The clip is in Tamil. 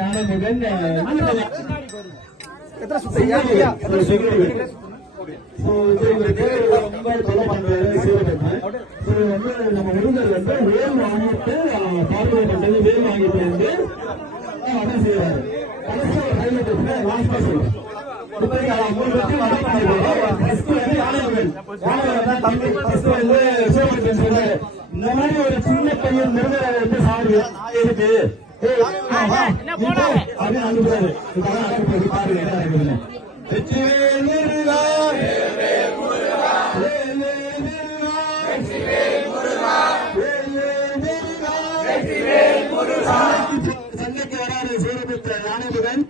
யானைமுகன் ரொம்ப தொலை பண்றாரு நம்ம விருந்தர் வந்து வேல் வாங்கிட்டு பார்வை பண்றது வேல் வாங்கிட்டு வந்து வடம் செய்யறாரு. கடைசி ஒரு ஹைலைட் லாஸ்டா சொல்றேன். இந்த மாதிரி ஒரு சின்ன பையன் மிருகரை வந்து சாரு இருக்கு அப்படின்னு அனுப்புறாரு. பாருங்க என்ன இருக்குதுன்னு. சண்டைக்கு வராது சூரபுத்த யானைமுகன்